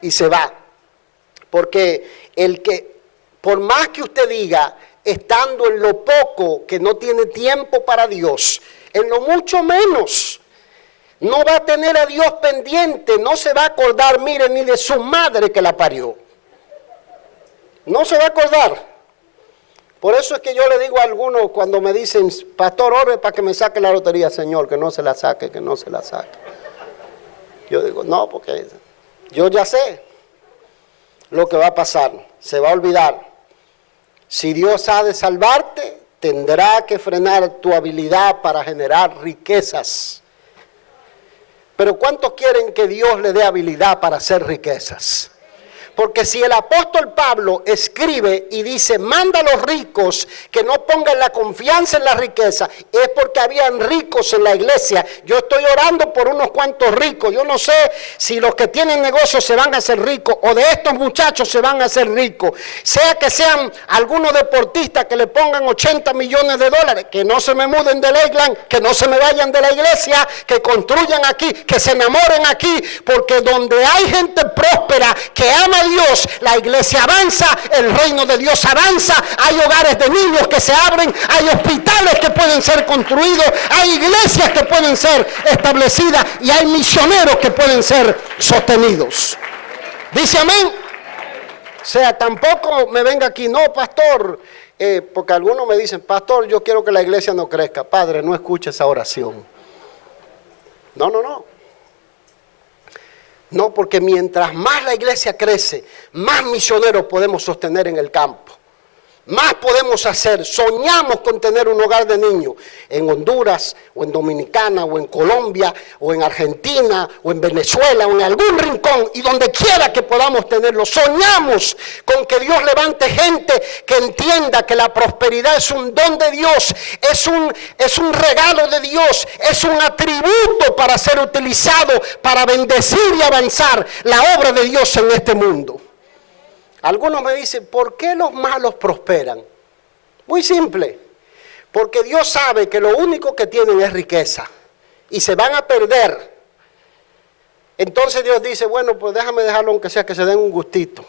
y se va. Porque por más que usted diga, estando en lo poco, que no tiene tiempo para Dios, en lo mucho menos, no va a tener a Dios pendiente, no se va a acordar, mire, ni de su madre que la parió. No se va a acordar. Por eso es que yo le digo a algunos cuando me dicen, pastor, ore para que me saque la lotería, Señor, que no se la saque, que no se la saque. Yo digo, no, porque yo ya sé lo que va a pasar, se va a olvidar. Si Dios ha de salvarte, tendrá que frenar tu habilidad para generar riquezas. Pero ¿cuántos quieren que Dios le dé habilidad para hacer riquezas? Porque si el apóstol Pablo escribe y dice, manda a los ricos que no pongan la confianza en la riqueza, es porque habían ricos en la iglesia. Yo estoy orando por unos cuantos ricos. Yo no sé si los que tienen negocios se van a hacer ricos o de estos muchachos se van a hacer ricos. Sea que sean algunos deportistas que le pongan 80 millones de dólares, que no se me muden de Lakeland, que no se me vayan de la iglesia, que construyan aquí, que se enamoren aquí, porque donde hay gente próspera que ama a Dios, la iglesia avanza, el reino de Dios avanza, hay hogares de niños que se abren, hay hospitales que pueden ser construidos, hay iglesias que pueden ser establecidas y hay misioneros que pueden ser sostenidos. ¿Dice amén? O sea, tampoco me venga aquí, no, pastor, porque algunos me dicen, pastor, yo quiero que la iglesia no crezca. Padre, no escuche esa oración. No. No, porque mientras más la iglesia crece, más misioneros podemos sostener en el campo. Más podemos hacer. Soñamos con tener un hogar de niños en Honduras, o en Dominicana, o en Colombia, o en Argentina, o en Venezuela, o en algún rincón, y donde quiera que podamos tenerlo. Soñamos con que Dios levante gente que entienda que la prosperidad es un don de Dios, es un regalo de Dios, es un atributo para ser utilizado para bendecir y avanzar la obra de Dios en este mundo. Algunos me dicen, ¿por qué los malos prosperan? Muy simple, porque Dios sabe que lo único que tienen es riqueza y se van a perder. Entonces Dios dice, bueno, pues déjame dejarlo aunque sea que se den un gustito.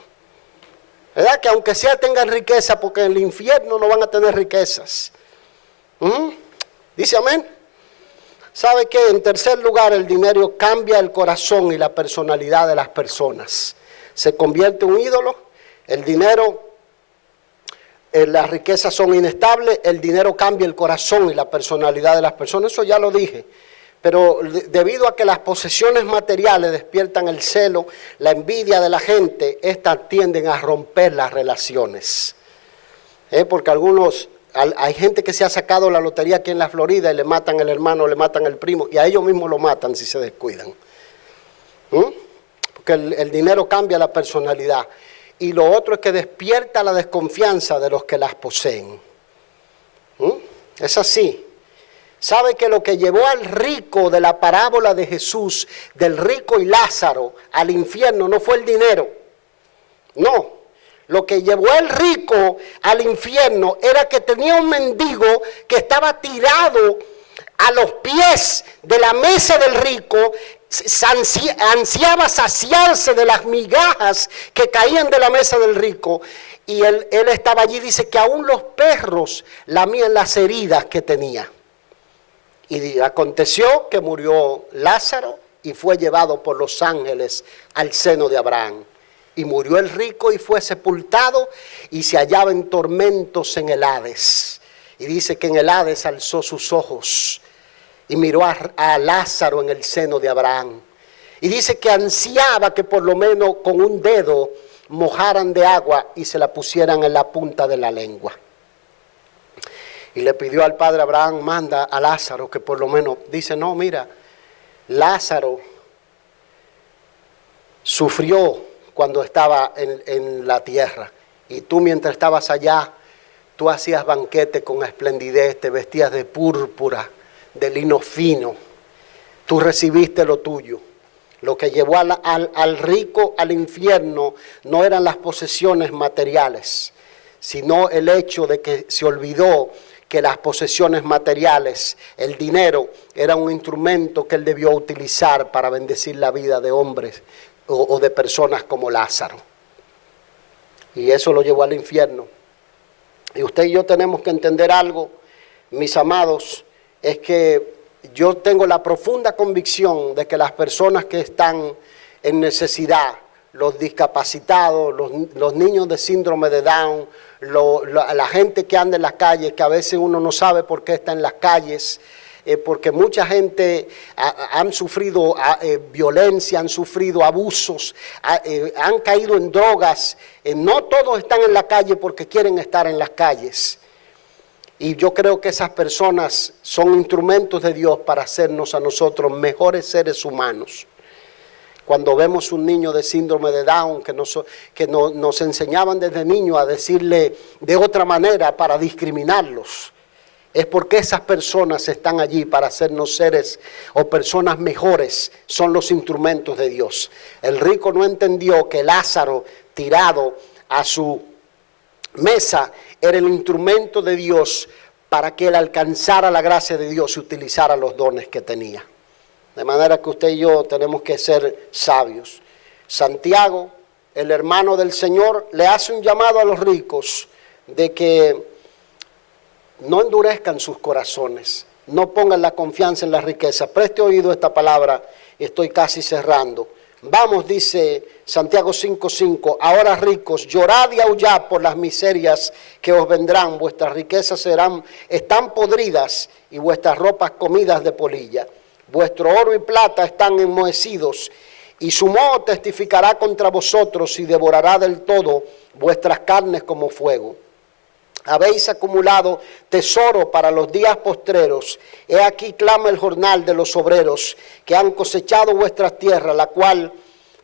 ¿Verdad? Que aunque sea tengan riqueza, porque en el infierno no van a tener riquezas. ¿Dice amén? ¿Sabe qué? En tercer lugar, el dinero cambia el corazón y la personalidad de las personas. Se convierte en un ídolo. El dinero, las riquezas son inestables, el dinero cambia el corazón y la personalidad de las personas, eso ya lo dije. Pero debido a que las posesiones materiales despiertan el celo, la envidia de la gente, estas tienden a romper las relaciones. Porque hay gente que se ha sacado la lotería aquí en la Florida y le matan al hermano, le matan al primo, y a ellos mismos lo matan si se descuidan. Porque el dinero cambia la personalidad. Y lo otro es que despierta la desconfianza de los que las poseen. Es así. ¿Sabe que lo que llevó al rico de la parábola de Jesús, del rico y Lázaro, al infierno, no fue el dinero? No. lo que llevó al rico al infierno era que tenía un mendigo que estaba tirado a los pies de la mesa del rico, ansiaba saciarse de las migajas que caían de la mesa del rico, y él estaba allí. Dice que aún los perros lamían las heridas que tenía. Y aconteció que murió Lázaro y fue llevado por los ángeles al seno de Abraham. Y murió el rico y fue sepultado y se hallaba en tormentos en el Hades. Y dice que en el Hades alzó sus ojos y miró a Lázaro en el seno de Abraham. Y dice que ansiaba que por lo menos con un dedo mojaran de agua y se la pusieran en la punta de la lengua. Y le pidió al padre Abraham, manda a Lázaro que por lo menos, dice, no, mira, Lázaro sufrió cuando estaba en la tierra. Y tú mientras estabas allá, tú hacías banquete con esplendidez, te vestías de púrpura, de lino fino. Tú recibiste lo tuyo. Lo que llevó al rico al infierno no eran las posesiones materiales, sino el hecho de que se olvidó que las posesiones materiales, el dinero, era un instrumento que él debió utilizar para bendecir la vida de hombres o de personas como Lázaro. Y eso lo llevó al infierno. Y usted y yo tenemos que entender algo, mis amados, es que yo tengo la profunda convicción de que las personas que están en necesidad, los discapacitados, los niños de síndrome de Down, la gente que anda en las calles, que a veces uno no sabe por qué está en las calles, porque mucha gente han sufrido violencia, han sufrido abusos, han caído en drogas. No todos están en la calle porque quieren estar en las calles. Y yo creo que esas personas son instrumentos de Dios para hacernos a nosotros mejores seres humanos. Cuando vemos un niño de síndrome de Down, que nos enseñaban desde niños a decirle de otra manera para discriminarlos, es porque esas personas están allí para hacernos seres o personas mejores, son los instrumentos de Dios. El rico no entendió que Lázaro, tirado a su mesa, era el instrumento de Dios para que él alcanzara la gracia de Dios y utilizara los dones que tenía. De manera que usted y yo tenemos que ser sabios. Santiago, el hermano del Señor, le hace un llamado a los ricos de que no endurezcan sus corazones, no pongan la confianza en la riqueza. Preste oído a esta palabra, estoy casi cerrando. Vamos, dice Santiago 5:5, ahora ricos, llorad y aullad por las miserias que os vendrán, vuestras riquezas están podridas y vuestras ropas comidas de polilla. Vuestro oro y plata están enmohecidos, y su moho testificará contra vosotros y devorará del todo vuestras carnes como fuego. Habéis acumulado tesoro para los días postreros. He aquí clama el jornal de los obreros que han cosechado vuestras tierras, la cual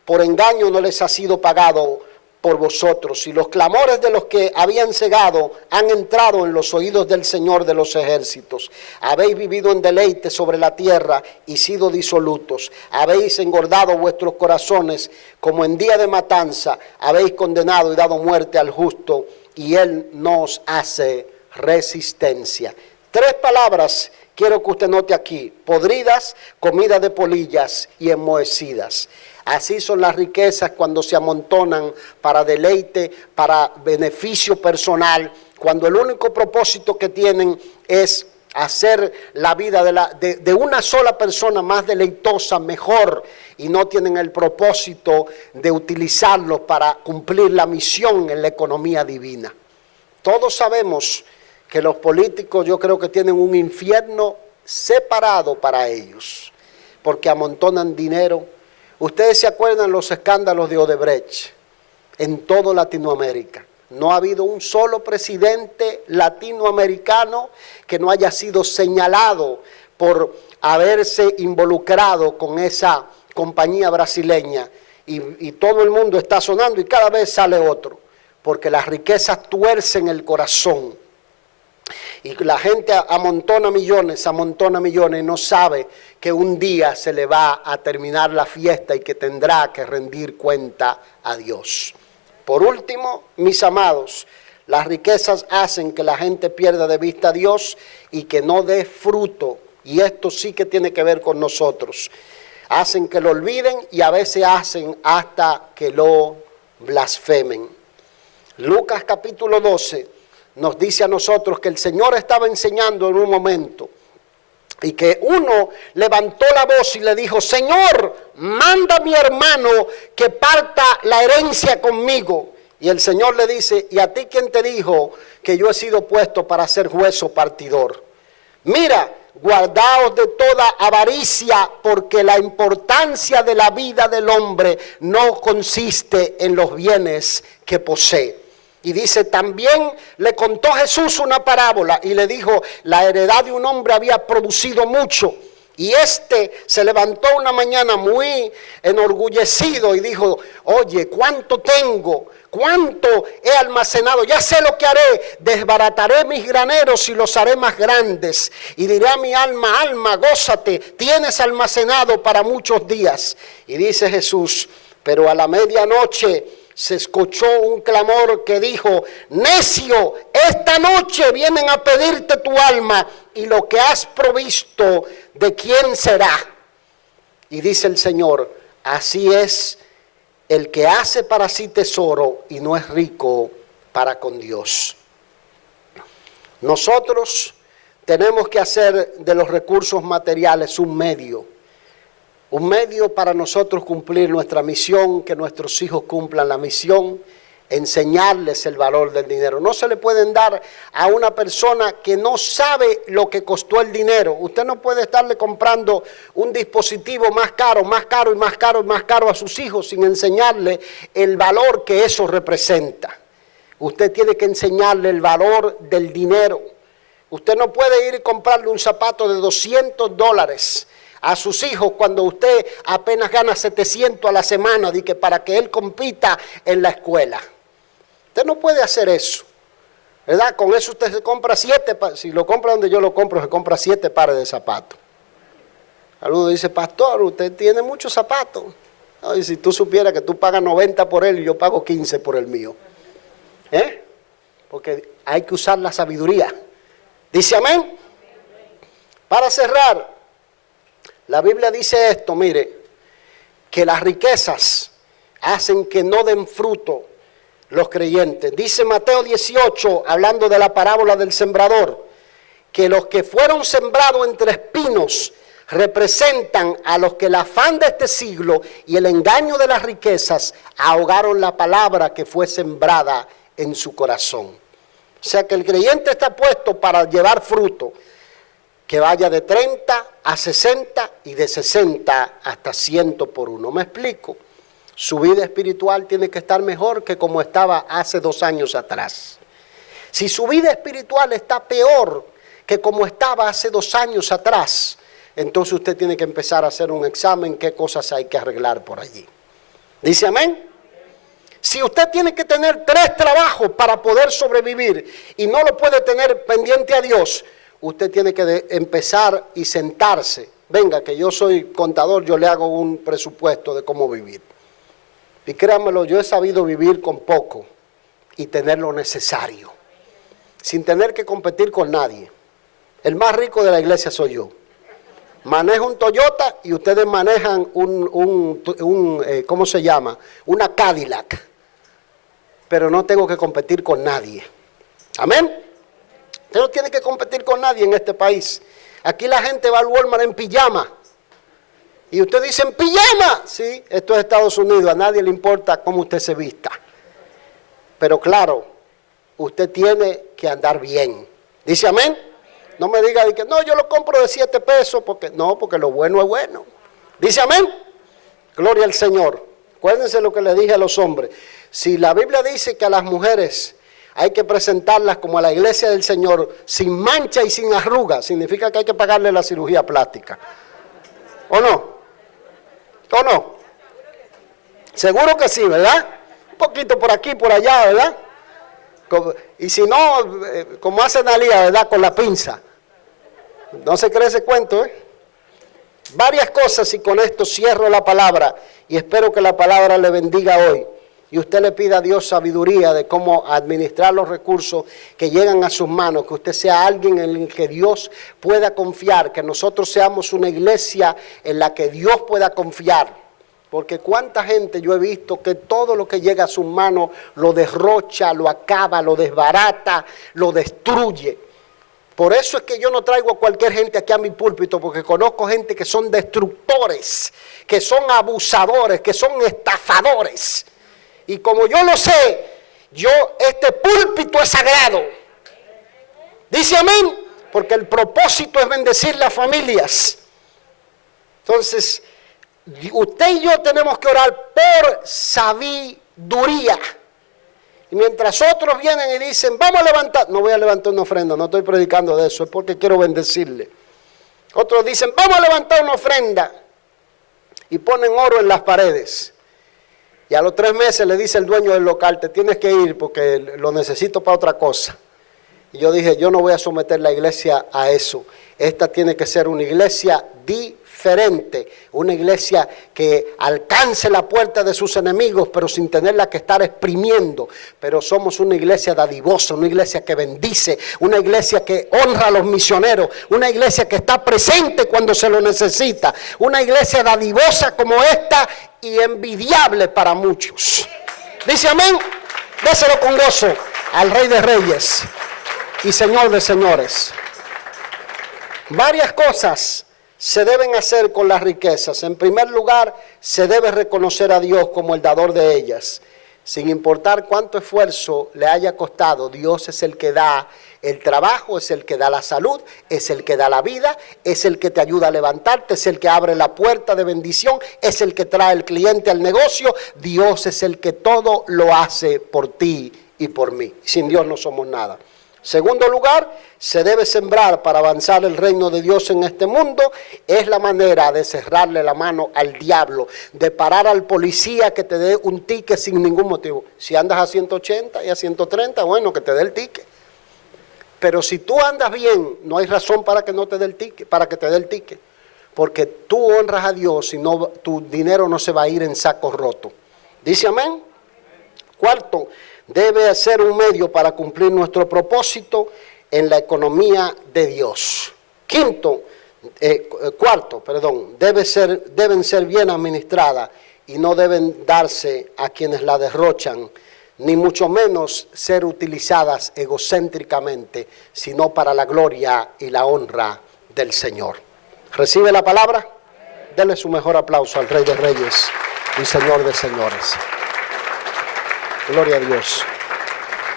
por engaño no les ha sido pagado por vosotros. Y los clamores de los que habían cegado han entrado en los oídos del Señor de los ejércitos. Habéis vivido en deleite sobre la tierra y sido disolutos. Habéis engordado vuestros corazones como en día de matanza. Habéis condenado y dado muerte al justo, y él no os hace resistencia. 3 palabras quiero que usted note aquí: podridas, comida de polillas y enmohecidas. Así son las riquezas cuando se amontonan para deleite, para beneficio personal, cuando el único propósito que tienen es hacer la vida de una sola persona más deleitosa, mejor, y no tienen el propósito de utilizarlos para cumplir la misión en la economía divina. Todos sabemos que los políticos, yo creo que tienen un infierno separado para ellos, porque amontonan dinero. Ustedes se acuerdan los escándalos de Odebrecht en toda Latinoamérica. No ha habido un solo presidente latinoamericano que no haya sido señalado por haberse involucrado con esa compañía brasileña. Y todo el mundo está sonando y cada vez sale otro, porque las riquezas tuercen el corazón. Y la gente amontona millones y no sabe que un día se le va a terminar la fiesta y que tendrá que rendir cuenta a Dios. Por último, mis amados, las riquezas hacen que la gente pierda de vista a Dios y que no dé fruto. Y esto sí que tiene que ver con nosotros. Hacen que lo olviden y a veces hacen hasta que lo blasfemen. Lucas capítulo 12 nos dice a nosotros que el Señor estaba enseñando en un momento y que uno levantó la voz y le dijo: Señor, manda a mi hermano que parta la herencia conmigo. Y el Señor le dice: ¿y a ti quién te dijo que yo he sido puesto para ser juez o partidor? Mira, guardaos de toda avaricia, porque la importancia de la vida del hombre no consiste en los bienes que posee. Y dice, también le contó Jesús una parábola y le dijo: la heredad de un hombre había producido mucho. Y se levantó una mañana muy enorgullecido y dijo: oye, ¿cuánto tengo? ¿Cuánto he almacenado? Ya sé lo que haré. Desbarataré mis graneros y los haré más grandes. Y diré a mi alma: alma, gózate, tienes almacenado para muchos días. Y dice Jesús: pero a la medianoche se escuchó un clamor que dijo: necio, esta noche vienen a pedirte tu alma, y lo que has provisto, ¿de quién será? Y dice el Señor: así es el que hace para sí tesoro y no es rico para con Dios. Nosotros tenemos que hacer de los recursos materiales un medio para nosotros cumplir nuestra misión, que nuestros hijos cumplan la misión, enseñarles el valor del dinero. No se le pueden dar a una persona que no sabe lo que costó el dinero. Usted no puede estarle comprando un dispositivo más caro, más caro y más caro y más caro a sus hijos sin enseñarle el valor que eso representa. Usted tiene que enseñarle el valor del dinero. Usted no puede ir y comprarle un zapato de $200 a sus hijos cuando usted apenas gana 700 a la semana, para que él compita en la escuela. Usted no puede hacer eso, ¿verdad? Con eso usted se compra 7, si lo compra donde yo lo compro, se compra 7 pares de zapatos. Alguno dice: pastor, usted tiene muchos zapatos. No, y si tú supieras que tú pagas 90 por él y yo pago 15 por el mío. Porque hay que usar la sabiduría. ¿Dice amén? Para cerrar, la Biblia dice esto, mire, que las riquezas hacen que no den fruto los creyentes. Dice Mateo 18, hablando de la parábola del sembrador, que los que fueron sembrados entre espinos representan a los que el afán de este siglo y el engaño de las riquezas ahogaron la palabra que fue sembrada en su corazón. O sea que el creyente está puesto para llevar fruto, que vaya de 30 a 60 y de 60 hasta 100 por uno. ¿Me explico? Su vida espiritual tiene que estar mejor que como estaba hace 2 años atrás. Si su vida espiritual está peor que como estaba hace 2 años atrás, entonces usted tiene que empezar a hacer un examen, qué cosas hay que arreglar por allí. ¿Dice amén? Si usted tiene que tener 3 trabajos para poder sobrevivir y no lo puede tener pendiente a Dios, usted tiene que empezar y sentarse. Venga, que yo soy contador, yo le hago un presupuesto de cómo vivir. Y créanmelo, yo he sabido vivir con poco y tener lo necesario, sin tener que competir con nadie. El más rico de la iglesia soy yo. Manejo un Toyota y ustedes manejan ¿cómo se llama? Una Cadillac. Pero no tengo que competir con nadie. Amén. Usted no tiene que competir con nadie en este país. Aquí la gente va al Walmart en pijama. Y usted dice: ¿en pijama? Sí, esto es Estados Unidos. A nadie le importa cómo usted se vista. Pero claro, usted tiene que andar bien. ¿Dice amén? No me diga que no, yo lo compro de 7 pesos. Porque lo bueno es bueno. ¿Dice amén? Gloria al Señor. Acuérdense lo que le dije a los hombres. Si la Biblia dice que a las mujeres hay que presentarlas como a la iglesia del Señor, sin mancha y sin arruga, significa que hay que pagarle la cirugía plástica. ¿O no? ¿O no? Seguro que sí, ¿verdad? Un poquito por aquí, por allá, ¿verdad? Y si no, como hace Nalía, ¿verdad? Con la pinza. No se cree ese cuento, ¿eh? Varias cosas, y con esto cierro la palabra y espero que la palabra le bendiga hoy. y usted le pida a Dios sabiduría de cómo administrar los recursos que llegan a sus manos, que usted sea alguien en el que Dios pueda confiar, que nosotros seamos una iglesia en la que Dios pueda confiar. Porque cuánta gente yo he visto que todo lo que llega a sus manos lo derrocha, lo acaba, lo desbarata, lo destruye. Por eso es que yo no traigo a cualquier gente aquí a mi púlpito, porque conozco gente que son destructores, que son abusadores, que son estafadores. Y como yo lo sé, este púlpito es sagrado. Dice amén, porque el propósito es bendecir las familias. Entonces, usted y yo tenemos que orar por sabiduría. Y mientras otros vienen y dicen, vamos a levantar, no voy a levantar una ofrenda, no estoy predicando de eso, es porque quiero bendecirle. Otros dicen, vamos a levantar una ofrenda y ponen oro en las paredes. Y a los 3 meses le dice el dueño del local, te tienes que ir porque lo necesito para otra cosa. Y yo dije, yo no voy a someter la iglesia a eso. Esta tiene que ser una iglesia diferente, una iglesia que alcance la puerta de sus enemigos, pero sin tenerla que estar exprimiendo. Pero somos una iglesia dadivosa, una iglesia que bendice, una iglesia que honra a los misioneros, una iglesia que está presente cuando se lo necesita, una iglesia dadivosa como esta y envidiable para muchos. Dice amén, déselo con gozo al Rey de Reyes y Señor de Señores. Varias cosas se deben hacer con las riquezas. En primer lugar, se debe reconocer a Dios como el dador de ellas. Sin importar cuánto esfuerzo le haya costado, Dios es el que da el trabajo, es el que da la salud, es el que da la vida, es el que te ayuda a levantarte, es el que abre la puerta de bendición, es el que trae el cliente al negocio. Dios es el que todo lo hace por ti y por mí. Sin Dios no somos nada. Segundo lugar, se debe sembrar para avanzar el reino de Dios en este mundo. Es la manera de cerrarle la mano al diablo, de parar al policía que te dé un ticket sin ningún motivo. Si andas a 180 y a 130, bueno, que te dé el ticket. Pero si tú andas bien, no hay razón para que no te dé el ticket, para que te dé el ticket. Porque tú honras a Dios y no, tu dinero no se va a ir en saco roto. ¿Dice amén? Cuarto, debe ser un medio para cumplir nuestro propósito en la economía de Dios. Cuarto, deben ser bien administradas y no deben darse a quienes la derrochan, ni mucho menos ser utilizadas egocéntricamente, sino para la gloria y la honra del Señor. ¿Recibe la palabra? Dele su mejor aplauso al Rey de Reyes y Señor de Señores. Gloria a Dios.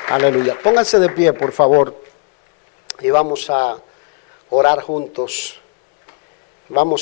Aleluya. Pónganse de pie, por favor, y vamos a orar juntos. Vamos